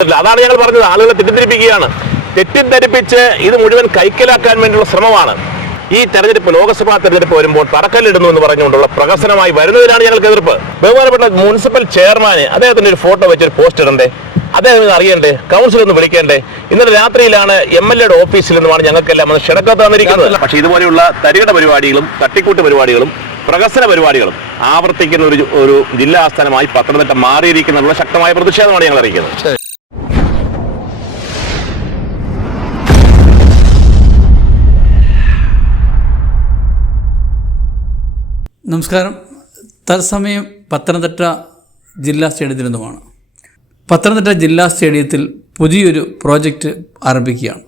പറ്റില്ല. അതാണ് ഞങ്ങൾ പറഞ്ഞത്. ആളുകളെ തെറ്റിദ്ധരിപ്പിക്കുകയാണ്. തെറ്റിദ്ധരിപ്പിച്ച് ഇത് മുഴുവൻ കൈക്കലാക്കാൻ വേണ്ടിയുള്ള ശ്രമമാണ്. ഈ തെരഞ്ഞെടുപ്പ് ലോക്സഭാ തെരഞ്ഞെടുപ്പ് വരുമ്പോൾ തറക്കല്ലിടുന്നു എന്ന് പറഞ്ഞുകൊണ്ടുള്ള പ്രകസനമായി വരുന്നതിനാണ് ഞങ്ങൾക്ക് എതിർപ്പ്. ബഹുമാനപ്പെട്ട മുനിസിപ്പൽ ചെയർമാന് അദ്ദേഹത്തിന്റെ ഒരു ഫോട്ടോ വെച്ചൊരു പോസ്റ്റ് ഇടണ്ടേ? അദ്ദേഹം ഇത് അറിയണ്ടേ? കൗൺസിൽ ഒന്ന് വിളിക്കേണ്ടേ? ഇന്നലെ രാത്രിയിലാണ് എം എൽ എയുടെ ഓഫീസിൽ നിന്നുമാണ് ഞങ്ങൾക്കെല്ലാം ഒന്ന് ക്ഷണക്കത്ത് തന്നിരിക്കുന്നത്. പക്ഷേ ഇതുപോലെയുള്ള തരികട പരിപാടികളും തട്ടിക്കൂട്ട് പരിപാടികളും പ്രകസന പരിപാടികളും ആവർത്തിക്കുന്ന ഒരു ഒരു ജില്ലാ ആസ്ഥാനമായി പത്തനംതിട്ട മാറിയിരിക്കുന്നുള്ള ശക്തമായ പ്രതിഷേധമാണ് ഞങ്ങൾ അറിയിക്കുന്നത്. നമസ്കാരം. തത്സമയം പത്തനംതിട്ട ജില്ലാ സ്റ്റേഡിയത്തിൽ നിന്നുമാണ് പത്തനംതിട്ട ജില്ലാ സ്റ്റേഡിയത്തിൽ പുതിയൊരു പ്രോജക്റ്റ് ആരംഭിക്കുകയാണ്.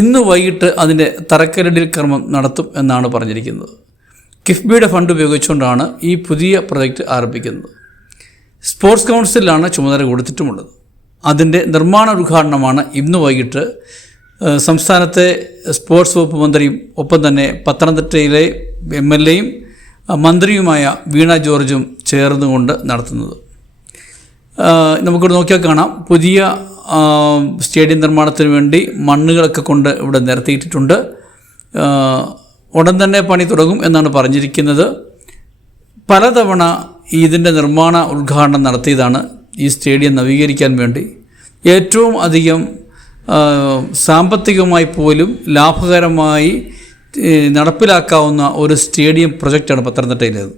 ഇന്ന് വൈകിട്ട് അതിന്റെ തറക്കല്ലിടൽ കർമ്മം നടത്തും എന്നാണ് പറഞ്ഞിരിക്കുന്നത്. കിഫ്ബിയുടെ ഫണ്ട് ഉപയോഗിച്ചുകൊണ്ടാണ് ഈ പുതിയ പ്രോജക്റ്റ് ആരംഭിക്കുന്നത്. സ്പോർട്സ് കൗൺസിലാണ് ചുമതല കൊടുത്തിട്ടുമുള്ളത്. അതിന്റെ നിർമ്മാണ ഉദ്ഘാടനമാണ് ഇന്ന് വൈകിട്ട് സംസ്ഥാനത്തെ സ്പോർട്സ് വകുപ്പ് മന്ത്രിയും ഒപ്പം തന്നെ പത്തനംതിട്ടയിലെ എം എൽ എയും മന്ത്രിയുമായ വീണ ജോർജും ചേർന്നുകൊണ്ട് നടത്തുന്നത്. നമുക്കിവിടെ നോക്കിയാൽ കാണാം. പുതിയ സ്റ്റേഡിയം നിർമ്മാണത്തിന് വേണ്ടി മണ്ണുകളൊക്കെ കൊണ്ട് ഇവിടെ നിരത്തിയിട്ടിട്ടുണ്ട്. ഉടൻ തന്നെ പണി തുടങ്ങും എന്നാണ് പറഞ്ഞിരിക്കുന്നത്. പലതവണ ഇതിന്റെ നിർമ്മാണ ഉദ്ഘാടനം നടത്തിയതാണ് ഈ സ്റ്റേഡിയം നവീകരിക്കാൻ വേണ്ടി. ഏറ്റവും അധികം സാമ്പത്തികമായി പോലും ലാഭകരമായി നടപ്പിലാക്കാവുന്ന ഒരു സ്റ്റേഡിയം പ്രൊജക്റ്റാണ് പത്തനംതിട്ടയിലേത്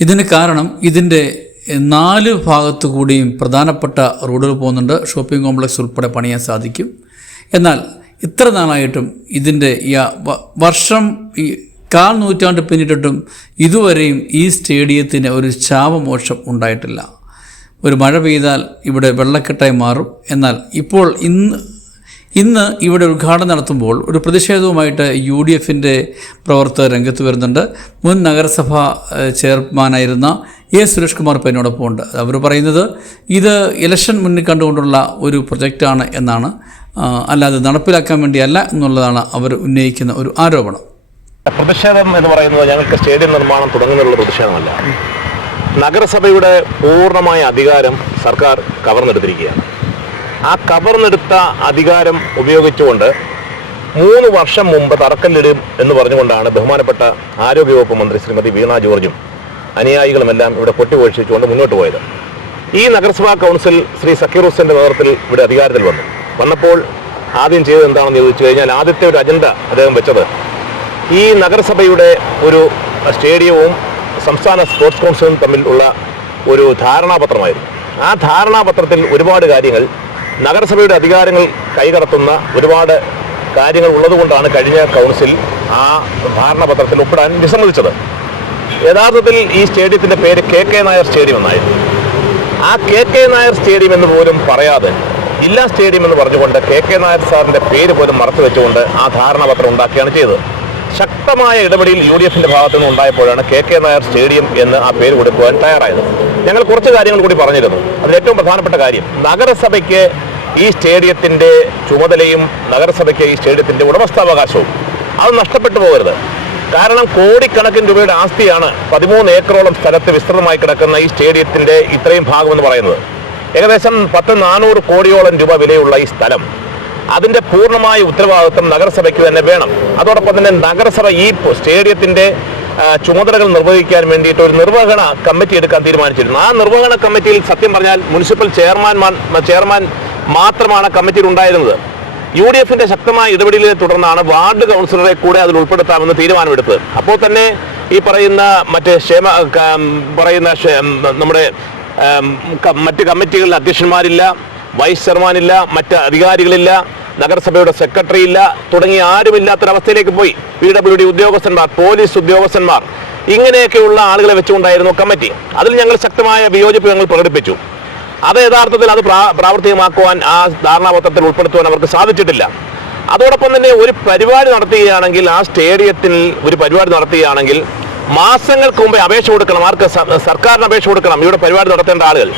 ഇതിന് കാരണം ഇതിന്റെ നാല് ഭാഗത്തു കൂടിയും പ്രധാനപ്പെട്ട റോഡുകൾ പോകുന്നുണ്ട്. ഷോപ്പിംഗ് കോംപ്ലക്സ് ഉൾപ്പെടെ പണിയാൻ സാധിക്കും. എന്നാൽ ഇത്ര നാളായിട്ടും ഇതിന്റെ വർഷം ഈ കാൽ നൂറ്റാണ്ട് പിന്നിട്ടിട്ടും ഇതുവരെയും ഈ സ്റ്റേഡിയത്തിന് ഒരു ശാപമോക്ഷം ഉണ്ടായിട്ടില്ല. ഒരു മഴ പെയ്താൽ ഇവിടെ വെള്ളക്കെട്ടായി മാറും. എന്നാൽ ഇപ്പോൾ ഇന്ന് ഇന്ന് ഇവിടെ ഉദ്ഘാടനം നടത്തുമ്പോൾ ഒരു പ്രതിഷേധവുമായിട്ട് യു ഡി എഫിന്റെ പ്രവർത്തകർ രംഗത്ത് വരുന്നുണ്ട്. മുൻ നഗരസഭ ചെയർമാനായിരുന്ന എ സുരേഷ് കുമാർ ഇപ്പോൾ ഉണ്ട്. അവർ പറയുന്നത് ഇത് ഇലക്ഷൻ മുന്നിൽ കണ്ടുകൊണ്ടുള്ള ഒരു പ്രൊജക്റ്റാണ് എന്നാണ്. അല്ലാതെ നടപ്പിലാക്കാൻ വേണ്ടിയല്ല എന്നുള്ളതാണ് അവർ ഉന്നയിക്കുന്ന ഒരു ആരോപണം. പ്രതിഷേധം എന്ന് പറയുന്നത് ഞങ്ങൾക്ക് സ്റ്റേഡിയം നിർമ്മാണം തുടങ്ങുന്നുള്ള പ്രതിഷേധമല്ല നഗരസഭയുടെ പൂർണമായ അധികാരം സർക്കാർ കവർന്നെടുത്തിരിക്കുകയാണ്. ആ കവർന്നെടുത്ത അധികാരം ഉപയോഗിച്ചുകൊണ്ട് മൂന്ന് വർഷം മുമ്പ് തറക്കല്ലിടും എന്ന് പറഞ്ഞുകൊണ്ടാണ് ബഹുമാനപ്പെട്ട ആരോഗ്യവകുപ്പ് മന്ത്രി ശ്രീമതി വീണ ജോർജും അനുയായികളുമെല്ലാം ഇവിടെ കൊട്ടിഘോഷിച്ചുകൊണ്ട് മുന്നോട്ട് പോയത്. ഈ നഗരസഭാ കൗൺസിൽ ശ്രീ സക്കീർ ഹുസൈന്റെ നേതൃത്വത്തിൽ ഇവിടെ അധികാരത്തിൽ വന്നു. വന്നപ്പോൾ ആദ്യം ചെയ്തത് എന്താണെന്ന് ചോദിച്ചു കഴിഞ്ഞാൽ ആദ്യത്തെ ഒരു അജണ്ട അദ്ദേഹം വെച്ചത് ഈ നഗരസഭയുടെ ഒരു സ്റ്റേഡിയവും സംസ്ഥാന സ്പോർട്സ് കൗൺസിലും തമ്മിൽ ഉള്ള ഒരു ധാരണാപത്രമായിരുന്നു. ആ ധാരണാപത്രത്തിൽ ഒരുപാട് കാര്യങ്ങൾ നഗരസഭയുടെ അധികാരങ്ങൾ കൈകടത്തുന്ന ഒരുപാട് കാര്യങ്ങൾ ഉള്ളതുകൊണ്ടാണ് കഴിഞ്ഞ കൗൺസിൽ ആ ധാരണാപത്രത്തിൽ ഒപ്പിടാൻ വിസമ്മതിച്ചത്. യഥാർത്ഥത്തിൽ ഈ സ്റ്റേഡിയത്തിന്റെ പേര് കെ കെ നായർ സ്റ്റേഡിയം എന്നായിരുന്നു. ആ കെ കെ നായർ സ്റ്റേഡിയം എന്ന് പോലും പറയാതെ ജില്ലാ സ്റ്റേഡിയം എന്ന് പറഞ്ഞുകൊണ്ട് കെ കെ നായർ സാറിന്റെ പേര് പോലും മറച്ചു വെച്ചുകൊണ്ട് ആ ധാരണാപത്രം ഉണ്ടാക്കുകയാണ് ചെയ്തത്. ശക്തമായ ഇടപെടൽ യു ഡി എഫിന്റെ ഭാഗത്തു നിന്ന് ഉണ്ടായപ്പോഴാണ് കെ കെ നായർ സ്റ്റേഡിയം എന്ന് ആ പേര് കൊടുക്കുവാൻ തയ്യാറായത്. ഞങ്ങൾ കുറച്ച് കാര്യങ്ങൾ കൂടി പറഞ്ഞിരുന്നു. അതിൽ ഏറ്റവും പ്രധാനപ്പെട്ട കാര്യം നഗരസഭയ്ക്ക് ഈ സ്റ്റേഡിയത്തിന്റെ ചുമതലയും നഗരസഭയ്ക്ക് ഈ സ്റ്റേഡിയത്തിന്റെ ഉടമസ്ഥാവകാശവും. അത് നഷ്ടപ്പെട്ടു പോകരുത്. കാരണം കോടിക്കണക്കിന് രൂപയുടെ ആസ്തിയാണ് പതിമൂന്ന് ഏക്കറോളം സ്ഥലത്ത് വിസ്തൃതമായി കിടക്കുന്ന ഈ സ്റ്റേഡിയത്തിന്റെ ഇത്രയും ഭാഗം എന്ന് പറയുന്നത്. ഏകദേശം പത്ത് നാനൂറ് കോടിയോളം രൂപ വിലയുള്ള ഈ സ്ഥലം അതിന്റെ പൂർണമായ ഉത്തരവാദിത്വം നഗരസഭയ്ക്ക് തന്നെ വേണം. അതോടൊപ്പം തന്നെ നഗരസഭ ഈ സ്റ്റേഡിയത്തിന്റെ ചുമതലകൾ നിർവഹിക്കാൻ വേണ്ടിയിട്ട് ഒരു നിർവഹണ കമ്മിറ്റി എടുക്കാൻ തീരുമാനിച്ചിരുന്നു. ആ നിർവഹണ കമ്മിറ്റിയിൽ സത്യം പറഞ്ഞാൽ മുനിസിപ്പൽ ചെയർമാൻ ചെയർമാൻ മാത്രമാണ് കമ്മിറ്റിയിൽ ഉണ്ടായിരുന്നത്. യു ഡി എഫിന്റെ ശക്തമായ ഇടപെടലിനെ തുടർന്നാണ് വാർഡ് കൗൺസിലറെ കൂടെ അതിൽ ഉൾപ്പെടുത്താമെന്ന് തീരുമാനമെടുത്തത്. അപ്പോൾ തന്നെ ഈ പറയുന്ന മറ്റേ ക്ഷേമ പറയുന്ന നമ്മുടെ മറ്റ് കമ്മിറ്റികളിൽ അധ്യക്ഷന്മാരില്ല വൈസ് ചെയർമാനില്ല മറ്റ് അധികാരികളില്ല നഗരസഭയുടെ സെക്രട്ടറി ഇല്ല തുടങ്ങിയ ആരുമില്ലാത്തൊരവസ്ഥയിലേക്ക് പോയി. പി ഡബ്ല്യു ഡി ഉദ്യോഗസ്ഥന്മാർ പോലീസ് ഉദ്യോഗസ്ഥന്മാർ ഇങ്ങനെയൊക്കെയുള്ള ആളുകളെ വെച്ചുകൊണ്ടായിരുന്നു കമ്മിറ്റി. അതിൽ ഞങ്ങൾ ശക്തമായ വിയോജിപ്പ് ഞങ്ങൾ പ്രകടിപ്പിച്ചു. അത് യഥാർത്ഥത്തിൽ അത് പ്രാ- പ്രാവർത്തികമാക്കുവാൻ ആ ധാരണാപത്രത്തിൽ ഉൾപ്പെടുത്തുവാൻ അവർക്ക് സാധിച്ചിട്ടില്ല. അതോടൊപ്പം തന്നെ ഒരു പരിപാടി നടത്തുകയാണെങ്കിൽ ആ സ്റ്റേഡിയത്തിൽ ഒരു പരിപാടി നടത്തുകയാണെങ്കിൽ മാസങ്ങൾക്ക് മുമ്പേ അപേക്ഷ കൊടുക്കണം. ആർക്ക്? സർക്കാരിന് അപേക്ഷ കൊടുക്കണം. ഇവിടെ പരിപാടി നടത്തേണ്ട ആളുകൾ.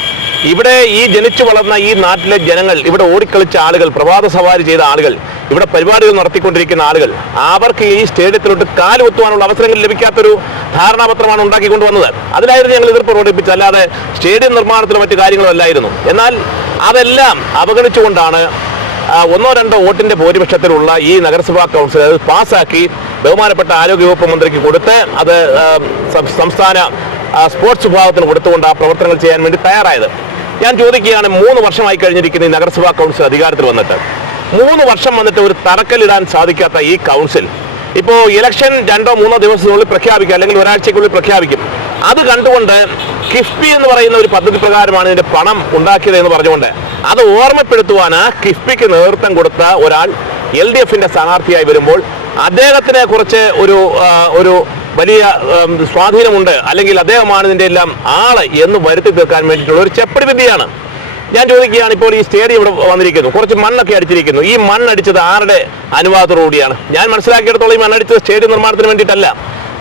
ഇവിടെ ഈ ജനിച്ചു വളർന്ന ഈ നാട്ടിലെ ജനങ്ങൾ ഇവിടെ ഓടിക്കളിച്ച ആളുകൾ പ്രഭാത സവാരി ചെയ്ത ആളുകൾ ഇവിടെ പരിപാടികൾ നടത്തിക്കൊണ്ടിരിക്കുന്ന ആളുകൾ അവർക്ക് ഈ സ്റ്റേഡിയത്തിലോട്ട് കാലുകുത്തുവാനുള്ള അവസരങ്ങൾ ലഭിക്കാത്തൊരു ധാരണാപത്രമാണ് ഉണ്ടാക്കിക്കൊണ്ടുവന്നത് അതിലായിരുന്നു ഞങ്ങൾ എതിർപ്പ് പ്രകടിപ്പിച്ചത്. അല്ലാതെ സ്റ്റേഡിയം നിർമ്മാണത്തിലും മറ്റു കാര്യങ്ങളും അല്ലായിരുന്നു. എന്നാൽ അതെല്ലാം അവഗണിച്ചുകൊണ്ടാണ് ഒന്നോ രണ്ടോ വോട്ടിന്റെ ഭൂരിപക്ഷത്തിലുള്ള ഈ നഗരസഭാ കൗൺസിൽ അത് പാസ്സാക്കി ബഹുമാനപ്പെട്ട ആരോഗ്യവകുപ്പ് മന്ത്രിക്ക് കൊടുത്ത് അത് സംസ്ഥാന സ്പോർട്സ് വിഭാഗത്തിന് കൊടുത്തുകൊണ്ട് ആ പ്രവർത്തനങ്ങൾ ചെയ്യാൻ വേണ്ടി തയ്യാറായത്. ഞാൻ ചോദിക്കുകയാണ് മൂന്ന് വർഷമായി കഴിഞ്ഞിരിക്കുന്ന ഈ നഗരസഭാ കൗൺസിൽ അധികാരത്തിൽ വന്നിട്ട്. മൂന്ന് വർഷം വന്നിട്ട് ഒരു തറക്കല്ലിടാൻ സാധിക്കാത്ത ഈ കൗൺസിൽ. ഇപ്പോൾ ഇലക്ഷൻ രണ്ടോ മൂന്നോ ദിവസത്തിനുള്ളിൽ പ്രഖ്യാപിക്കുക അല്ലെങ്കിൽ ഒരാഴ്ചക്കുള്ളിൽ പ്രഖ്യാപിക്കും. അത് കണ്ടുകൊണ്ട് കിഫ്ബി എന്ന് പറയുന്ന ഒരു പദ്ധതി പ്രകാരമാണ് ഇതിന്റെ പണം ഉണ്ടാക്കിയത് എന്ന് പറഞ്ഞുകൊണ്ട് അത് ഓർമ്മപ്പെടുത്തുവാന് കിഫ്ബിക്ക് നേതൃത്വം കൊടുത്ത ഒരാൾ എൽ ഡി എഫിന്റെ സ്ഥാനാർത്ഥിയായി വരുമ്പോൾ അദ്ദേഹത്തിനെ കുറിച്ച് ഒരു ഒരു വലിയ സ്വാധീനമുണ്ട്. അല്ലെങ്കിൽ അദ്ദേഹമാണ് ഇതിന്റെ എല്ലാം ആൾ എന്ന് വരുത്തി തീർക്കാൻ വേണ്ടിയിട്ടുള്ള ഒരു ചെപ്പടി വിദ്യയാണ് ഞാൻ ചോദിക്കുകയാണ് ഇപ്പോൾ ഈ സ്റ്റേഡിയം ഇവിടെ വന്നിരിക്കുന്നു. കുറച്ച് മണ്ണൊക്കെ അടിച്ചിരിക്കുന്നു. ഈ മണ്ണടിച്ചത് ആരുടെ അനുവാദത്തോടുകൂടിയാണ്? ഞാൻ മനസ്സിലാക്കിയെടുത്തോളം ഈ മണ്ണടിച്ചത് സ്റ്റേഡിയം നിർമ്മാണത്തിന് വേണ്ടിയിട്ടല്ല.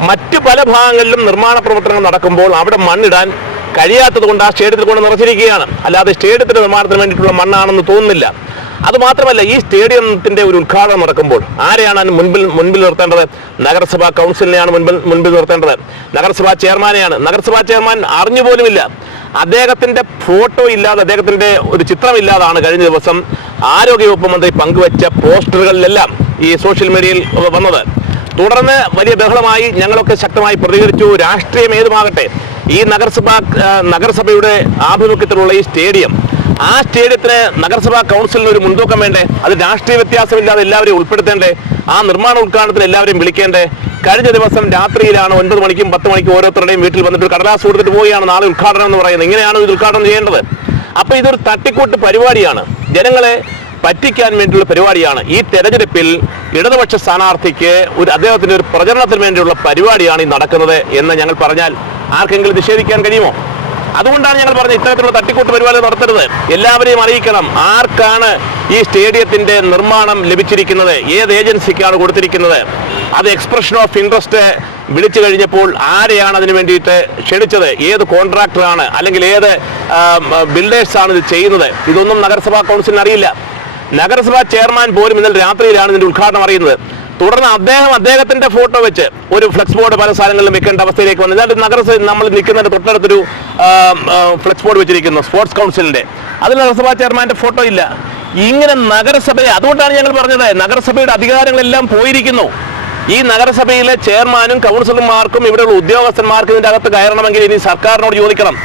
മറ്റ് പല ഭാഗങ്ങളിലും നിർമ്മാണ പ്രവർത്തനങ്ങൾ നടക്കുമ്പോൾ അവിടെ മണ്ണിടാൻ കഴിയാത്തത് കൊണ്ട് ആ സ്റ്റേഡിയത്തിൽ കൊണ്ട് നിറച്ചിരിക്കുകയാണ്. അല്ലാതെ സ്റ്റേഡിയത്തിന്റെ നിർമ്മാണത്തിന് വേണ്ടിയിട്ടുള്ള മണ്ണാണെന്ന് തോന്നുന്നില്ല. അത് മാത്രമല്ല ഈ സ്റ്റേഡിയത്തിന്റെ ഒരു ഉദ്ഘാടനം നടക്കുമ്പോൾ ആരെയാണ് അതിന് മുൻപിൽ മുൻപിൽ നിർത്തേണ്ടത്? നഗരസഭാ കൗൺസിലിനെയാണ് മുൻപിൽ മുൻപിൽ നിർത്തേണ്ടത്. നഗരസഭാ ചെയർമാനെയാണ്. നഗരസഭാ ചെയർമാൻ അറിഞ്ഞു പോലുമില്ല. അദ്ദേഹത്തിന്റെ ഫോട്ടോ ഇല്ലാതെ അദ്ദേഹത്തിന്റെ ഒരു ചിത്രമില്ലാതാണ് കഴിഞ്ഞ ദിവസം ആരോഗ്യവകുപ്പ് മന്ത്രി പങ്കുവച്ച പോസ്റ്ററുകളിലെല്ലാം ഈ സോഷ്യൽ മീഡിയയിൽ വന്നത്. തുടർന്ന് വലിയ ബഹളമായി ഞങ്ങളൊക്കെ ശക്തമായി പ്രതികരിച്ചു. രാഷ്ട്രീയം ഏതുമാകട്ടെ ഈ നഗരസഭ നഗരസഭയുടെ ആഭിമുഖ്യത്തിലുള്ള ഈ സ്റ്റേഡിയം ആ സ്റ്റേഡിയത്തിന് നഗരസഭാ കൗൺസിലിന് ഒരു മുൻതൂക്കം വേണ്ടേ? അത് രാഷ്ട്രീയ വ്യത്യാസമില്ലാതെ എല്ലാവരെയും ഉൾപ്പെടുത്തേണ്ടേ? ആ നിർമ്മാണ ഉദ്ഘാടനത്തിൽ എല്ലാവരെയും വിളിക്കേണ്ടേ? കഴിഞ്ഞ ദിവസം രാത്രിയിലാണ് ഒൻപത് മണിക്കും പത്ത് മണിക്കും ഓരോരുത്തരുടെയും വീട്ടിൽ വന്നിട്ട് കടലാസ് കൊടുത്തിട്ട് പോവുകയാണ് നാളെ ഉദ്ഘാടനം എന്ന് പറയുന്നത്. ഇങ്ങനെയാണ് ഇത് ഉദ്ഘാടനം ചെയ്യേണ്ടത്? അപ്പൊ ഇതൊരു തട്ടിക്കൂട്ട് പരിപാടിയാണ്. ജനങ്ങളെ പറ്റിക്കാൻ വേണ്ടിയുള്ള പരിപാടിയാണ്. ഈ തെരഞ്ഞെടുപ്പിൽ ഇടതുപക്ഷ സ്ഥാനാർത്ഥിക്ക് ഒരു അദ്ദേഹത്തിന്റെ ഒരു പ്രചരണത്തിന് വേണ്ടിയുള്ള പരിപാടിയാണ് ഈ നടക്കുന്നത് എന്ന് ഞങ്ങൾ പറഞ്ഞാൽ ആർക്കെങ്കിലും നിഷേധിക്കാൻ കഴിയുമോ? അതുകൊണ്ടാണ് ഞങ്ങൾ പറഞ്ഞത് ഇത്തരത്തിലുള്ള തട്ടിക്കൂട്ട് പരിപാടി നടത്തരുത്. എല്ലാവരെയും അറിയിക്കണം ആർക്കാണ് ഈ സ്റ്റേഡിയത്തിന്റെ നിർമ്മാണം ലഭിച്ചിരിക്കുന്നത് ഏത് ഏജൻസിക്കാണ് കൊടുത്തിരിക്കുന്നത്. അത് എക്സ്പ്രഷൻ ഓഫ് ഇൻട്രസ്റ്റ് വിളിച്ചു കഴിഞ്ഞപ്പോൾ ആരെയാണ് അതിന് വേണ്ടിയിട്ട് ക്ഷണിച്ചത്? ഏത് കോൺട്രാക്ടറാണ് അല്ലെങ്കിൽ ഏത് ബിൽഡേഴ്സ് ആണ് ഇത് ചെയ്യുന്നത്? ഇതൊന്നും നഗരസഭാ കൗൺസിലിന് അറിയില്ല. നഗരസഭാ ചെയർമാൻ പോലും ഇന്നലെ രാത്രിയിലാണ് ഇതിന്റെ ഉദ്ഘാടനം അറിയുന്നത്. തുടർന്ന് അദ്ദേഹം അദ്ദേഹത്തിന്റെ ഫോട്ടോ വെച്ച് ഒരു ഫ്ലെക്സ് ബോർഡ് പല സ്ഥലങ്ങളിലും വെക്കേണ്ട അവസ്ഥയിലേക്ക് വന്നു. എന്നിട്ട് നഗരസഭ നമ്മൾ നിൽക്കുന്നതിന്റെ തൊട്ടടുത്തൊരു ഫ്ലെക്സ് ബോർഡ് വെച്ചിരിക്കുന്നു സ്പോർട്സ് കൗൺസിലിന്റെ. അതിൽ നഗരസഭാ ചെയർമാന്റെ ഫോട്ടോ ഇല്ല. ഇങ്ങനെ നഗരസഭയെ അതുകൊണ്ടാണ് ഞങ്ങൾ പറഞ്ഞത് നഗരസഭയുടെ അധികാരങ്ങളെല്ലാം പോയിരിക്കുന്നു. ഈ നഗരസഭയിലെ ചെയർമാനും കൗൺസിലർമാർക്കും ഇവിടെയുള്ള ഉദ്യോഗസ്ഥന്മാർക്കും ഇതിന്റെ അകത്ത് കയറണമെങ്കിൽ ഇനി സർക്കാരിനോട് ചോദിക്കണം.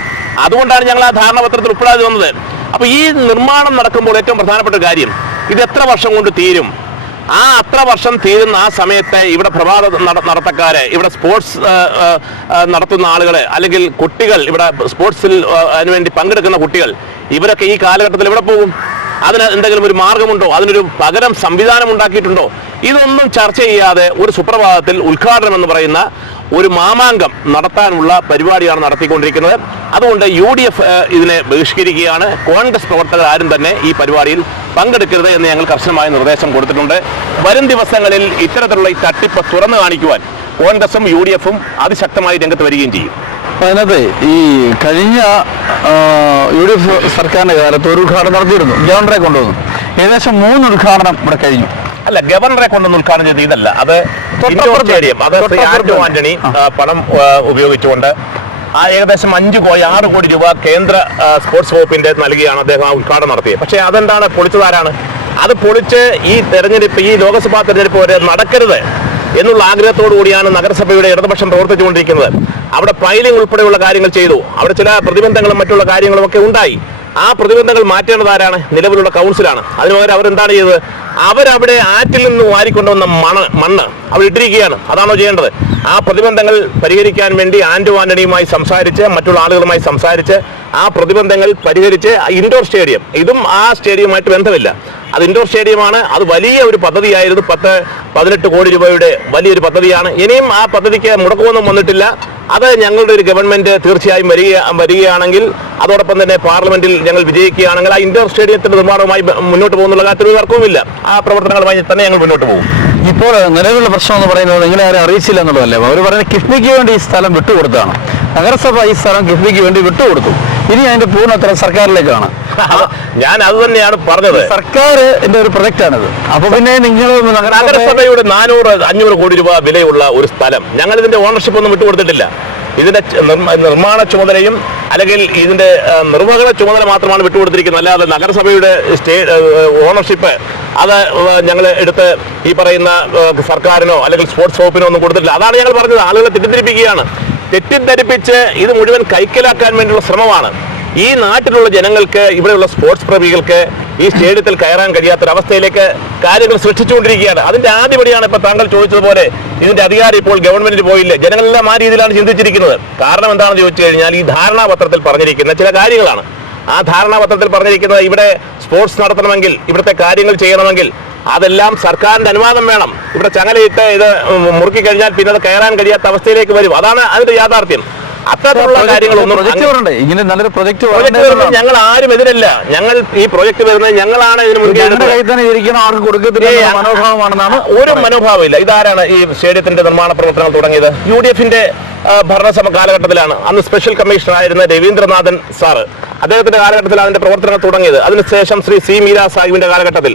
അതുകൊണ്ടാണ് ഞങ്ങൾ ആ ധാരണാപത്രത്തിൽ ഉൾപ്പെടാതെ വന്നത്. അപ്പൊ ഈ നിർമ്മാണം നടക്കുമ്പോൾ ഏറ്റവും പ്രധാനപ്പെട്ട കാര്യം ഇത് എത്ര വർഷം കൊണ്ട് തീരും? ആ അത്ര വർഷം തീരുന്ന ആ സമയത്തെ ഇവിടെ പ്രഭാത നട- നടത്തക്കാര് ഇവിടെ സ്പോർട്സ് നടത്തുന്ന ആളുകളെ അല്ലെങ്കിൽ കുട്ടികൾ ഇവിടെ സ്പോർട്സിൽ അതിനുവേണ്ടി പങ്കെടുക്കുന്ന കുട്ടികൾ ഇവരൊക്കെ ഈ കാലഘട്ടത്തിൽ ഇവിടെ പോകും? അതിന് എന്തെങ്കിലും ഒരു മാർഗമുണ്ടോ? അതിനൊരു പകരം സംവിധാനം ഉണ്ടാക്കിയിട്ടുണ്ടോ? ഇതൊന്നും ചർച്ച ചെയ്യാതെ ഒരു സുപ്രഭാതത്തിൽ ഉദ്ഘാടനം എന്ന് പറയുന്ന ഒരു മാമാങ്കം നടത്താനുള്ള പരിപാടിയാണ് നടത്തിക്കൊണ്ടിരിക്കുന്നത്. അതുകൊണ്ട് യു ഡി എഫ് ഇതിനെ ബഹിഷ്കരിക്കുകയാണ്. കോൺഗ്രസ് പ്രവർത്തകർ ആരും തന്നെ ഈ പരിപാടിയിൽ പങ്കെടുക്കരുത് എന്ന് ഞങ്ങൾ കർശനമായ നിർദ്ദേശം കൊടുത്തിട്ടുണ്ട്. വരും ദിവസങ്ങളിൽ ഇത്തരത്തിലുള്ള ഈ തട്ടിപ്പ് തുറന്നു കാണിക്കുവാൻ കോൺഗ്രസും യു ഡി എഫും അതിശക്തമായി രംഗത്ത് വരികയും ചെയ്യും. അതിനകത്ത് ഈ കഴിഞ്ഞ യു ഡി എഫ് സർക്കാരിന്റെ കാലത്ത് ഒരു ഉദ്ഘാടനം നടത്തിയിരുന്നു. ഗവർണറെ കൊണ്ടുവന്നു. ഏകദേശം മൂന്ന് ഉദ്ഘാടനം ഇവിടെ കഴിഞ്ഞു. അല്ല ഗവർണറെ കൊണ്ടൊന്ന് ഉദ്ഘാടനം ചെയ്ത് ഇതല്ല. അത് സ്റ്റേഡിയം അത് ആന്റോ ആന്റണി പണം ഉപയോഗിച്ചുകൊണ്ട് ആ ഏകദേശം അഞ്ച് കോടി ആറ് കോടി രൂപ കേന്ദ്ര സ്പോർട്സ് വകുപ്പിന്റെ നൽകിയാണ് അദ്ദേഹം ആ ഉദ്ഘാടനം നടത്തിയത്. പക്ഷെ അതെന്താണ് പൊളിച്ചതാരാണ് അത് പൊളിച്ച് ഈ തെരഞ്ഞെടുപ്പ് ഈ ലോക്സഭാ തെരഞ്ഞെടുപ്പ് വരെ നടക്കരുത് എന്നുള്ള ആഗ്രഹത്തോടു കൂടിയാണ് നഗരസഭയുടെ ഇടതുപക്ഷം പ്രവർത്തിച്ചുകൊണ്ടിരിക്കുന്നത്. അവിടെ ഫയലിംഗ് ഉൾപ്പെടെയുള്ള കാര്യങ്ങൾ ചെയ്തു. അവിടെ ചില പ്രതിബന്ധങ്ങളും മറ്റുള്ള കാര്യങ്ങളും ഒക്കെ ഉണ്ടായി. ആ പ്രതിബന്ധങ്ങൾ മാറ്റേണ്ടതാരാണ് നിലവിലുള്ള കൗൺസിലാണ്. അതിന് പകരം അവരെന്താണ് ചെയ്തത്? അവരവിടെ ആറ്റിൽ നിന്ന് വാരിക്കൊണ്ടുവന്ന മണ മണ്ണ് അവിടെ ഇട്ടിരിക്കുകയാണ് അതാണോ ചെയ്യേണ്ടത്? ആ പ്രതിബന്ധങ്ങൾ പരിഹരിക്കാൻ വേണ്ടി ആന്റോ ആന്റണിയുമായി സംസാരിച്ച് മറ്റുള്ള ആളുകളുമായി സംസാരിച്ച് ആ പ്രതിബന്ധങ്ങൾ പരിഹരിച്ച് ഇൻഡോർ സ്റ്റേഡിയം ഇതും ആ സ്റ്റേഡിയമായിട്ട് ബന്ധമില്ല. അത് ഇൻഡോർ സ്റ്റേഡിയമാണ്. അത് വലിയ ഒരു പദ്ധതിയായിരുന്നു. പത്ത് പതിനെട്ട് കോടി രൂപയുടെ വലിയൊരു പദ്ധതിയാണ്. ഇനിയും ആ പദ്ധതിക്ക് മുടക്കമൊന്നും വന്നിട്ടില്ല. അത് ഞങ്ങളുടെ ഒരു ഗവൺമെന്റ് തീർച്ചയായും വരിക വരികയാണെങ്കിൽ അതോടൊപ്പം തന്നെ പാർലമെന്റിൽ ഞങ്ങൾ വിജയിക്കുകയാണെങ്കിൽ ആ ഇൻഡോർ സ്റ്റേഡിയത്തിന്റെ നിർമ്മാണവുമായി മുന്നോട്ട് പോകുന്നുള്ള കാര്യത്തിൽ തർക്കവുമില്ല. ആ പ്രവർത്തനങ്ങളുമായി തന്നെ ഞങ്ങൾ മുന്നോട്ട് പോകും. ഇപ്പോൾ നിലവിലുള്ള പ്രശ്നം എന്ന് പറയുന്നത് നിങ്ങളെ ആരും അറിയിച്ചില്ല എന്നുള്ളതല്ലേ? അവർ പറയുന്നത് കിഫ്ബിക്ക് വേണ്ടി ഈ സ്ഥലം വിട്ടുകൊടുത്താണ്. നഗരസഭ ഈ സ്ഥലം കിഫ്ബിക്ക് വേണ്ടി വിട്ടുകൊടുത്തു. ഇനി അതിന്റെ പൂർണ സർക്കാരിലേക്കാണ്. ഞാൻ അത് തന്നെയാണ് പറഞ്ഞത്. സർക്കാരിന്റെ ഒരു പ്രൊജക്റ്റ് ആണത്. അപ്പൊ പിന്നെ നിങ്ങൾ നഗരസഭയുടെ നാനൂറ് അഞ്ഞൂറ് കോടി രൂപ വിലയുള്ള ഒരു സ്ഥലം. ഞങ്ങൾ ഇതിന്റെ ഓണർഷിപ്പ് ഒന്നും വിട്ടുകൊടുത്തിട്ടില്ല ഇതിന്റെ നിർമ്മാണ ചുമതലയും അല്ലെങ്കിൽ ഇതിന്റെ നിർവഹണ ചുമതല മാത്രമാണ് വിട്ടുകൊടുത്തിരിക്കുന്നത് അല്ലാതെ നഗരസഭയുടെ സ്റ്റേ ഓണർഷിപ്പ് അത് ഞങ്ങൾ എടുത്ത് ഈ പറയുന്ന സർക്കാരിനോ അല്ലെങ്കിൽ സ്പോർട്സ് വകുപ്പിനോ ഒന്നും കൊടുത്തിട്ടില്ല. അതാണ് ഞങ്ങൾ പറഞ്ഞത്. ആളുകളെ തെറ്റിദ്ധരിപ്പിക്കുകയാണ്. തെറ്റിദ്ധരിപ്പിച്ച് ഇത് മുഴുവൻ കൈക്കലാക്കാൻ വേണ്ടിയുള്ള ശ്രമമാണ്. ഈ നാട്ടിലുള്ള ജനങ്ങൾക്ക് ഇവിടെയുള്ള സ്പോർട്സ് പ്രേമികൾക്ക് ഈ സ്റ്റേഡിയത്തിൽ കയറാൻ കഴിയാത്തൊരവസ്ഥയിലേക്ക് കാര്യങ്ങൾ സൃഷ്ടിച്ചുകൊണ്ടിരിക്കുകയാണ്. അതിന്റെ ആദ്യപടിയാണ് ഇപ്പൊ താങ്കൾ ചോദിച്ചതുപോലെ ഇതിന്റെ അധികാരം ഇപ്പോൾ ഗവൺമെന്റിന് പോയില്ലേ. ജനങ്ങളെല്ലാം ആ രീതിയിലാണ് ചിന്തിച്ചിരിക്കുന്നത്. കാരണം എന്താണെന്ന് ചോദിച്ചു കഴിഞ്ഞാൽ ഈ ധാരണാപത്രത്തിൽ പറഞ്ഞിരിക്കുന്ന ചില കാര്യങ്ങളാണ്. ആ ധാരണാപത്രത്തിൽ പറഞ്ഞിരിക്കുന്നത് ഇവിടെ സ്പോർട്സ് നടത്തണമെങ്കിൽ ഇവിടുത്തെ കാര്യങ്ങൾ ചെയ്യണമെങ്കിൽ അതെല്ലാം സർക്കാരിന്റെ അനുവാദം വേണം. ഇവിടെ ചങ്ങലയിട്ട് ഇത് മുറുക്കി കഴിഞ്ഞാൽ പിന്നെ അത് കയറാൻ കഴിയാത്ത അവസ്ഥയിലേക്ക് വരും. അതാണ് അതിന്റെ യാഥാർത്ഥ്യം. അത്തരത്തിലുള്ള കാര്യങ്ങളൊന്നും ഇങ്ങനെ നല്ലൊരു പ്രൊജക്ട് ഞങ്ങൾ ആരും എതിരല്ല ഞങ്ങൾ ഈ പ്രൊജക്ട് വരുന്നത് ഞങ്ങളാണ് ഇതിന് മനോഭാവമാണെന്നാണ് ഒരു മനോഭാവമില്ല. ഇതാരാണ് ഈ സ്റ്റേഡിയത്തിന്റെ നിർമ്മാണ പ്രവർത്തനങ്ങൾ തുടങ്ങിയത്? യു ഡി എഫിന്റെ ഭരണസഭ കാലഘട്ടത്തിലാണ്. അന്ന് സ്പെഷ്യൽ കമ്മീഷണർ ആയിരുന്ന രവീന്ദ്രനാഥൻ സാറ്. അദ്ദേഹത്തിന്റെ കാലഘട്ടത്തിലാണ് അതിന്റെ പ്രവർത്തനങ്ങൾ തുടങ്ങിയത്. അതിനുശേഷം ശ്രീ സി മീര സാഹിബിന്റെ കാലഘട്ടത്തിൽ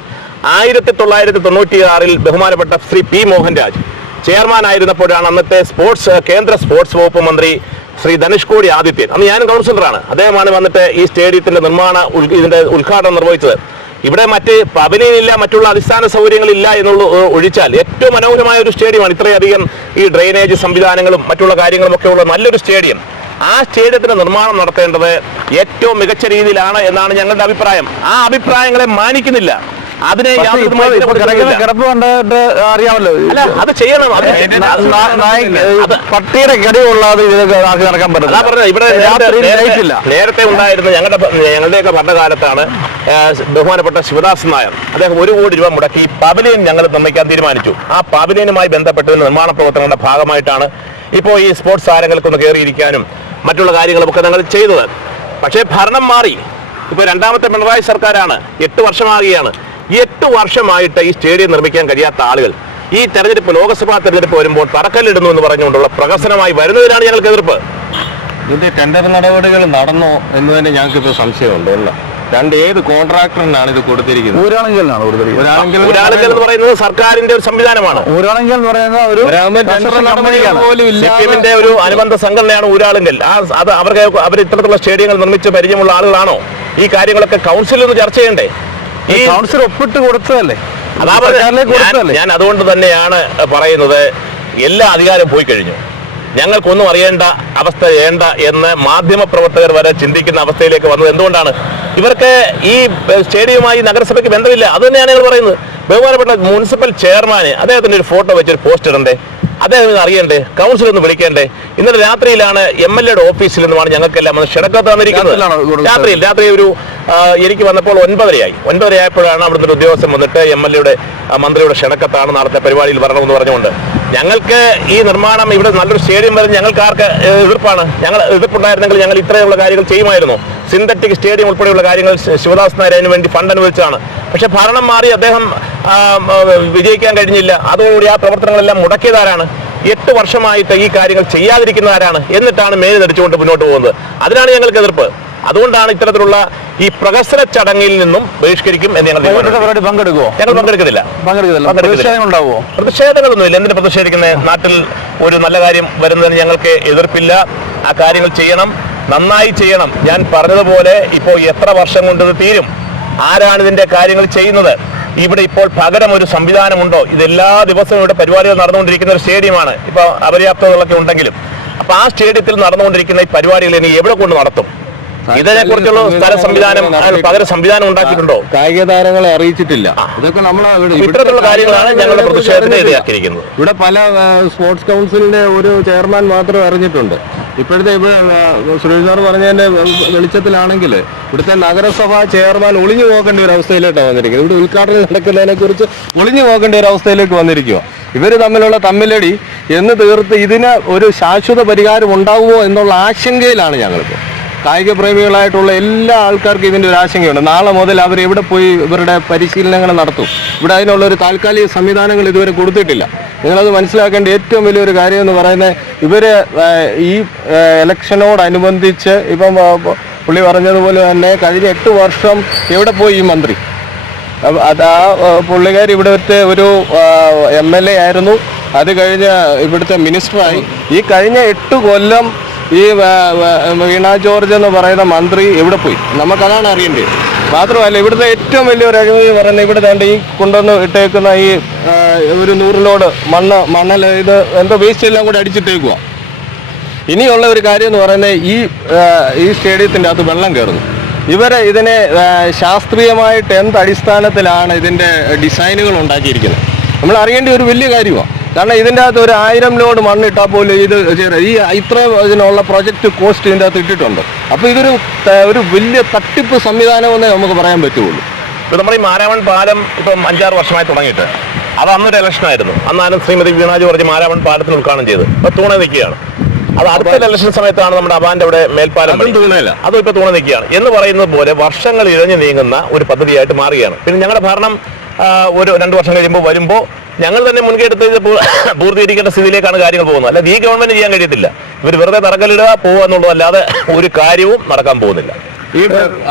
ആയിരത്തി തൊള്ളായിരത്തി തൊണ്ണൂറ്റി ആറിൽ ബഹുമാനപ്പെട്ട ശ്രീ പി മോഹൻരാജ് ചെയർമാൻ ആയിരുന്നപ്പോഴാണ് അന്നത്തെ സ്പോർട്സ് കേന്ദ്ര സ്പോർട്സ് വകുപ്പ് മന്ത്രി ശ്രീ ധനുഷ്കോടി ആദിത്യൻ. അന്ന് ഞാൻ കൗൺസിലറാണ്. അദ്ദേഹമാണ് വന്നിട്ട് ഈ സ്റ്റേഡിയത്തിന്റെ നിർമ്മാണ ഇതിന്റെ ഉദ്ഘാടനം നിർവഹിച്ചത്. ഇവിടെ മറ്റ് പവലിയനില്ല മറ്റുള്ള അടിസ്ഥാന സൗകര്യങ്ങളില്ല എന്നുള്ള ഒഴിച്ചാൽ ഏറ്റവും മനോഹരമായ ഒരു സ്റ്റേഡിയമാണ്. ഇത്രയധികം ഈ ഡ്രെയിനേജ് സംവിധാനങ്ങളും മറ്റുള്ള കാര്യങ്ങളും ഒക്കെ ഉള്ള നല്ലൊരു സ്റ്റേഡിയം. ആ സ്റ്റേഡിയത്തിന്റെ നിർമ്മാണം നടത്തേണ്ടത് ഏറ്റവും മികച്ച രീതിയിലാണ് എന്നാണ് ഞങ്ങളുടെ അഭിപ്രായം. ആ അഭിപ്രായങ്ങളെ മാനിക്കുന്നില്ല. അതിനെ കിടപ്പ് കണ്ടിട്ട് അറിയാമല്ലോ. അല്ല അത് ചെയ്യണം. പട്ടിയുടെ കടി കൊള്ളാതെ ആക്കി നടക്കാൻ പറ്റില്ല ഇവിടെ നേരത്തെ- ഉണ്ടായിരുന്ന ഞങ്ങളുടെ ഞങ്ങളുടെയൊക്കെ ഭരണകാലത്താണ് ബഹുമാനപ്പെട്ട ശിവദാസ് നായർ. അദ്ദേഹം ഒരു കോടി രൂപ മുടക്കി പവലിയൻ ഞങ്ങൾ നിർമ്മിക്കാൻ തീരുമാനിച്ചു. ആ പവലിയനുമായി ബന്ധപ്പെട്ട നിർമ്മാണ പ്രവർത്തനങ്ങളുടെ ഭാഗമായിട്ടാണ് ഇപ്പോൾ ഈ സ്പോർട്സ് താരങ്ങൾക്കൊന്ന് കയറിയിരിക്കാനും മറ്റുള്ള കാര്യങ്ങളുമൊക്കെ ഞങ്ങൾ ചെയ്തത്. പക്ഷേ ഭരണം മാറി. ഇപ്പൊ രണ്ടാമത്തെ പിണറായി സർക്കാരാണ്. എട്ട് വർഷമാകുകയാണ്. എട്ട് വർഷമായിട്ട് ഈ സ്റ്റേഡിയം നിർമ്മിക്കാൻ കഴിയാത്ത ആളുകൾ. ഈ തെരഞ്ഞെടുപ്പ് ലോക്സഭാ തെരഞ്ഞെടുപ്പ് വരുമ്പോൾ തറക്കല്ലിടുന്നു എന്ന് പറഞ്ഞുകൊണ്ടുള്ള പ്രകസനമായി വരുന്നതിനാണ് ഞങ്ങൾക്ക് എതിർപ്പ്. ഇത് ടെൻഡർ നടപടികൾ നടന്നോ എന്ന് തന്നെ ഞങ്ങൾക്ക് ഇപ്പോൾ സംശയമുണ്ട്. അല്ല രണ്ട് ഏത് കോൺട്രാക്ടറിനാണ് ഇത് കൊടുത്തിരിക്കുന്നത്? ഊരാണെങ്കിലാണ് കൊടുത്തിരിക്കുന്നത്. എന്ന് പറയുന്നത് സർക്കാരിന്റെ ഒരു സംവിധാനമാണ്. ഊരാണെങ്കിൽ എന്ന് പറയുന്ന ഒരു കമ്പനിയാണ് ഒരു അനുബന്ധ സംഘടനയാണ് ഊരാളുങ്കൽ. ആ അത് അവർക്ക് അവർ ഇത്തരത്തിലുള്ള സ്റ്റേഡിയങ്ങൾ നിർമ്മിച്ച് പരിചയമുള്ള ആളുകളാണോ? ഈ കാര്യങ്ങളൊക്കെ കൗൺസിലിൽ ഒന്ന് ചർച്ച ചെയ്യണ്ടേ? കൗൺസിൽ ഒപ്പിട്ട് കൊടുത്തതല്ലേ? ഞാൻ അതുകൊണ്ട് തന്നെയാണ് പറയുന്നത്. എല്ലാ അധികാരം പോയി കഴിഞ്ഞു. ഞങ്ങൾക്കൊന്നും അറിയേണ്ട അവസ്ഥ വേണ്ട എന്ന് മാധ്യമ പ്രവർത്തകർ വരെ ചിന്തിക്കുന്ന അവസ്ഥയിലേക്ക് വന്നത് എന്തുകൊണ്ടാണ്? ഇവർക്ക് ഈ സ്റ്റേഡിയവുമായി നഗരസഭയ്ക്ക് ബന്ധമില്ല. അത് തന്നെയാണ് ഞങ്ങൾ പറയുന്നത്. ബഹുമാനപ്പെട്ട മുനിസിപ്പൽ ചെയർമാന് അദ്ദേഹത്തിന്റെ ഒരു ഫോട്ടോ വെച്ചൊരു പോസ്റ്റ് ഇടണ്ടേ? അദ്ദേഹം അറിയണ്ടേ? കൗൺസിൽ ഒന്ന് വിളിക്കണ്ടേ? ഇന്നലെ രാത്രിയിലാണ് എം എൽ എയുടെ ഓഫീസിൽ നിന്നുമാണ് ഞങ്ങൾക്കെല്ലാം വന്ന് ക്ഷണക്കത്ത് തന്നിരിക്കുന്നത്? രാത്രിയിൽ രാത്രി ഒരു എനിക്ക് വന്നപ്പോൾ ഒൻപതരയായി. ഒൻപതരയായപ്പോഴാണ് അവിടുത്തെ ഒരു ഉദ്യോഗസ്ഥൻ വന്നിട്ട് എം എൽ എയുടെ മന്ത്രിയുടെ ക്ഷണക്കത്താണ് നാളത്തെ പരിപാടിയിൽ വരണമെന്ന് പറഞ്ഞുകൊണ്ട്. ഞങ്ങൾക്ക് ഈ നിർമ്മാണം ഇവിടെ നല്ലൊരു സ്റ്റേഡിയം വരെ ഞങ്ങൾക്ക് ആർക്ക് എതിർപ്പാണ്. ഞങ്ങൾ എതിർപ്പുണ്ടായിരുന്നെങ്കിൽ ഞങ്ങൾ ഇത്രയുള്ള കാര്യങ്ങൾ ചെയ്യുമായിരുന്നു. സിന്തറ്റിക് സ്റ്റേഡിയം ഉൾപ്പെടെയുള്ള കാര്യങ്ങൾ ശിവദാസ് നായർ അതിനു വേണ്ടി ഫണ്ട് അനുവദിച്ചതാണ്. പക്ഷെ ഭരണം മാറി അദ്ദേഹം വിജയിക്കാൻ കഴിഞ്ഞില്ല. അതോടുകൂടി ആ പ്രവർത്തനങ്ങളെല്ലാം മുടക്കിയതാരാണ്? എട്ട് വർഷമായിട്ട് ഈ കാര്യങ്ങൾ ചെയ്യാതിരിക്കുന്ന ആരാണ് എന്നിട്ടാണ് മേൽ നടിച്ചുകൊണ്ട് മുന്നോട്ട് പോകുന്നത്. അതിനാണ് ഞങ്ങൾക്ക് എതിർപ്പ്. അതുകൊണ്ടാണ് ഇത്തരത്തിലുള്ള ഈ പ്രകസന ചടങ്ങിൽ നിന്നും ബഹിഷ്കരിക്കും എന്ന് ഞങ്ങൾ പങ്കെടുക്കുമോ ഞങ്ങൾ പങ്കെടുക്കുന്നില്ല. പങ്കെടുക്കുന്നില്ല. പ്രതിഷേധങ്ങളൊന്നുമില്ല എന്തിനു പ്രതിഷേധിക്കുന്നത്? നാട്ടിൽ ഒരു നല്ല കാര്യം വരുന്നതിന് ഞങ്ങൾക്ക് എതിർപ്പില്ല. ആ കാര്യങ്ങൾ ചെയ്യണം. നന്നായി ചെയ്യണം. ഞാൻ പറഞ്ഞതുപോലെ ഇപ്പോൾ എത്ര വർഷം കൊണ്ട് ഇത് തീരും? ആരാണ് ഇതിന്റെ കാര്യങ്ങൾ ചെയ്യുന്നത്? ഇവിടെ ഇപ്പോൾ പകരം ഒരു സംവിധാനമുണ്ടോ? ഇതെല്ലാ ദിവസവും ഇവിടെ പരിപാടികൾ നടന്നുകൊണ്ടിരിക്കുന്ന ഒരു സ്റ്റേഡിയമാണ്. ഇപ്പോൾ അപര്യാപ്തതകളൊക്കെ ഉണ്ടെങ്കിലും. അപ്പൊ ആ സ്റ്റേഡിയത്തിൽ നടന്നുകൊണ്ടിരിക്കുന്ന ഈ പരിപാടികൾ ഇനി എവിടെ കൊണ്ട് നടത്തും? ഇതിനെ കുറിച്ചുള്ള സ്ഥല സംവിധാനം പകരം സംവിധാനം ഉണ്ടാക്കിയിട്ടുണ്ടോ? കായിക താരങ്ങളെ അറിയിച്ചിട്ടില്ല. ഇതൊക്കെ നമ്മൾ ഇത്തരത്തിലുള്ള കാര്യങ്ങളാണ് ഞങ്ങളുടെ പ്രതിഷേധത്തിന് ഇടയാക്കിയിരിക്കുന്നത്. ഇവിടെ പല സ്പോർട്സ് കൗൺസിലിന്റെ ഒരു ചെയർമാൻ മാത്രം അറിഞ്ഞിട്ടുണ്ട്. ഇപ്പോഴത്തെ ഇപ്പോൾ സുരേഷ് സാർ പറഞ്ഞതിന്റെ വെളിച്ചത്തിലാണെങ്കിൽ ഇവിടുത്തെ നഗരസഭ ചെയർമാൻ ഒളിഞ്ഞു പോകേണ്ട ഒരു അവസ്ഥയിലോട്ടാണ് വന്നിരിക്കുന്നത്. ഇവിടെ ഉദ്ഘാടനം നടക്കുന്നതിനെ കുറിച്ച് ഒളിഞ്ഞു പോകേണ്ട ഒരു അവസ്ഥയിലേക്ക് വന്നിരിക്കുക. ഇവർ തമ്മിലുള്ള തമ്മിലടി എന്ന് തീർത്ത് ഇതിന് ഒരു ശാശ്വത പരിഹാരം ഉണ്ടാവുമോ എന്നുള്ള ആശങ്കയിലാണ് ഞങ്ങളിപ്പോൾ. കായിക പ്രേമികളായിട്ടുള്ള എല്ലാ ആൾക്കാർക്കും ഇതിന്റെ ഒരു ആശങ്കയുണ്ട്. നാളെ മുതൽ അവർ എവിടെ പോയി ഇവരുടെ പരിശീലനങ്ങൾ നടത്തും. ഇവിടെ അതിനുള്ള ഒരു താൽക്കാലിക സംവിധാനങ്ങൾ ഇതുവരെ കൊടുത്തിട്ടില്ല. നിങ്ങളത് മനസ്സിലാക്കേണ്ട ഏറ്റവും വലിയൊരു കാര്യം എന്ന് പറയുന്നത് ഇവർ ഈ ഇലക്ഷനോടനുബന്ധിച്ച് ഇപ്പം പുള്ളി പറഞ്ഞതുപോലെ തന്നെ കഴിഞ്ഞ എട്ട് വർഷം എവിടെ പോയി ഈ മന്ത്രി? അത് ആ പുള്ളിക്കാർ ഇവിടുത്തെ ഒരു എം എൽ എ ആയിരുന്നു. അത് കഴിഞ്ഞ് ഇവിടുത്തെ മിനിസ്റ്ററായി. ഈ കഴിഞ്ഞ എട്ട് കൊല്ലം ഈ വീണ ജോർജ് എന്ന് പറയുന്ന മന്ത്രി എവിടെ പോയി? നമുക്കതാണ് അറിയേണ്ടത്. മാത്രമല്ല ഇവിടുത്തെ ഏറ്റവും വലിയൊരു അഴിമതി പറയുന്നത് ഇവിടെ തന്നെ ഈ കൊണ്ടുവന്ന് ഇട്ടേക്കുന്ന ഈ ഒരു നൂറിലോട് മണ്ണ് മണ്ണൽ ഇത് എന്തോ വേസ്റ്റ് എല്ലാം കൂടി അടിച്ചിട്ടേക്കുക ഇനിയുള്ള ഒരു കാര്യം എന്ന് പറയുന്നത് ഈ ഈ സ്റ്റേഡിയത്തിന്റെ അകത്ത് വെള്ളം കയറുന്നു. ഇവരെ ഇതിനെ ശാസ്ത്രീയമായിട്ട് എന്ത് അടിസ്ഥാനത്തിലാണ് ഇതിന്റെ ഡിസൈനുകൾ ഉണ്ടാക്കിയിരിക്കുന്നത്? നമ്മൾ അറിയേണ്ട ഒരു വലിയ കാര്യമാണ് കാരണം ഇതിന്റെ അകത്ത് ഒരു ആയിരം ലോഡ് മണ്ണ് ഇട്ടാൽ പോലും ഇത് ഈ ഇത്ര ഇതിനുള്ള പ്രൊജക്റ്റ് കോസ്റ്റ് ഇതിന്റെ അകത്ത് ഇട്ടിട്ടുണ്ട്. അപ്പോൾ ഇതൊരു ഒരു വലിയ തട്ടിപ്പ് സംവിധാനമെന്നേ നമുക്ക് പറയാൻ പറ്റുള്ളൂ. ഇപ്പൊ നമ്മുടെ ഈ മാരാമൺ പാലം ഇപ്പം അഞ്ചാറ് വർഷമായി തുടങ്ങിയിട്ട്. അത് അന്നൊരു ഇലക്ഷൻ ആയിരുന്നു. അന്നാലും ശ്രീമതി വീണ ജോർജ് മാരാമൺ പാലത്തിൽ ഉദ്ഘാടനം ചെയ്ത്. ഇപ്പൊ തൂണ നിൽക്കുകയാണ്. അത് അടുത്ത ഇലക്ഷൻ സമയത്താണ് നമ്മുടെ അബാന്റെ അവിടെ മേൽപ്പാലം. അതും ഇപ്പൊ തൂണ നിൽക്കുകയാണ്. എന്ന് പറയുന്നത് പോലെ വർഷങ്ങൾ ഇഴഞ്ഞു നീങ്ങുന്ന ഒരു പദ്ധതിയായിട്ട് മാറുകയാണ്. പിന്നെ ഞങ്ങളുടെ ഭരണം ഒരു രണ്ട് വർഷം കഴിയുമ്പോൾ വരുമ്പോൾ ഞങ്ങൾ തന്നെ മുൻകൈ എടുത്ത് പൂർത്തീകരിക്കേണ്ട സ്ഥിതിയിലേക്കാണ് കാര്യങ്ങൾ പോകുന്നത്. അല്ലാതെ ഈ ഗവൺമെന്റ് ചെയ്യാൻ കഴിയത്തില്ല. ഇവർ വെറുതെ തറക്കല്ലിടുക പോവുക എന്നുള്ളതല്ലാതെ ഒരു കാര്യവും നടക്കാൻ പോകുന്നില്ല. ഈ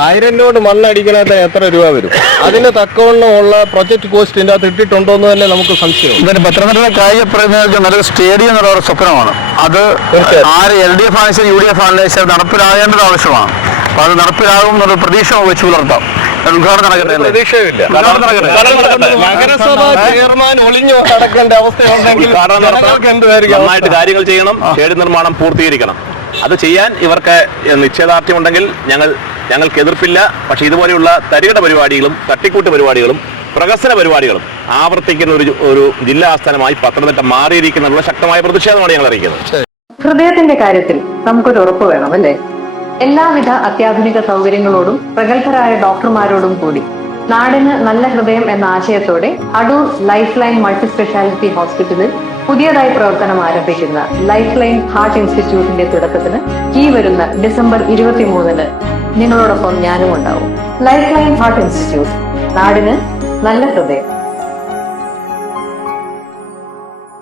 ആയിരം രൂപ മണ്ണ് അടിക്കണത് എത്ര രൂപ വരും? അതിന് തക്കവണ്ണമുള്ള പ്രൊജക്ട് കോസ്റ്റ് ഇതിന്റെ അകത്ത് ഇട്ടിട്ടുണ്ടോ എന്ന് തന്നെ നമുക്ക് സംശയം എന്തായാലും പത്തനംതിട്ട കായിക പ്രേമികൾക്ക് നല്ലൊരു സ്റ്റേഡിയം എന്നുള്ള ഒരു സ്വപ്നമാണ്. അത്. ആര് എൽ ഡി എഫ് ആണെങ്കിലും യു ഡി എഫ് ആണെങ്കിലും നടപ്പിലാകേണ്ടത് ആവശ്യമാണ്. അപ്പൊ അത് നടപ്പിലാകും എന്നുള്ള പ്രതീക്ഷ വെച്ച് പുലർത്താം. ഉദ്ഘാടനം. നഗരസഭ ചെയർമാൻ ഒളിഞ്ഞു നടക്കേണ്ട അവസ്ഥയുണ്ടെങ്കിൽ നന്നായിട്ട് കാര്യങ്ങൾ ചെയ്യണം. ഷേഡ് നിർമ്മാണം പൂർത്തീകരിക്കണം. അത് ചെയ്യാൻ ഇവർക്ക് നിശ്ചയദാർഢ്യം ഉണ്ടെങ്കിൽ ഞങ്ങൾ ഞങ്ങൾക്ക് എതിർപ്പില്ല പക്ഷെ ഇതുപോലെയുള്ള തരികട പരിപാടികളും തട്ടിക്കൂട്ട് പരിപാടികളും പ്രകസന പരിപാടികളും ആവർത്തിക്കുന്ന ഒരു ഒരു ജില്ലാ ആസ്ഥാനമായി പത്തനംതിട്ട മാറിയിരിക്കുന്നുള്ള ശക്തമായ പ്രതിഷേധമാണ് ഞങ്ങൾ അറിയിക്കുന്നത്. ഹൃദയത്തിന്റെ കാര്യത്തിൽ നമുക്കൊരു ഉറപ്പ് വേണം അല്ലേ? എല്ലാവിധ അത്യാധുനിക സൗകര്യങ്ങളോടും പ്രഗത്ഭരായ ഡോക്ടർമാരോടും കൂടി നാടിന് നല്ല ഹൃദയം എന്ന ആശയത്തോടെ Adoor life line multi speciality ഹോസ്പിറ്റലിൽ പുതിയതായി പ്രവർത്തനം ആരംഭിക്കുന്ന ലൈഫ് ലൈൻ ഹാർട്ട് ഇൻസ്റ്റിറ്റ്യൂട്ടിന്റെ തുടക്കത്തിന് ഈ വരുന്ന ഡിസംബർ ഇരുപത്തിമൂന്നിന് നിങ്ങളോടൊപ്പം ഞാനും ഉണ്ടാവും ലൈഫ് ലൈൻ ഹാർട്ട് ഇൻസ്റ്റിറ്റ്യൂട്ട് നാടിന് നല്ല ഹൃദയം.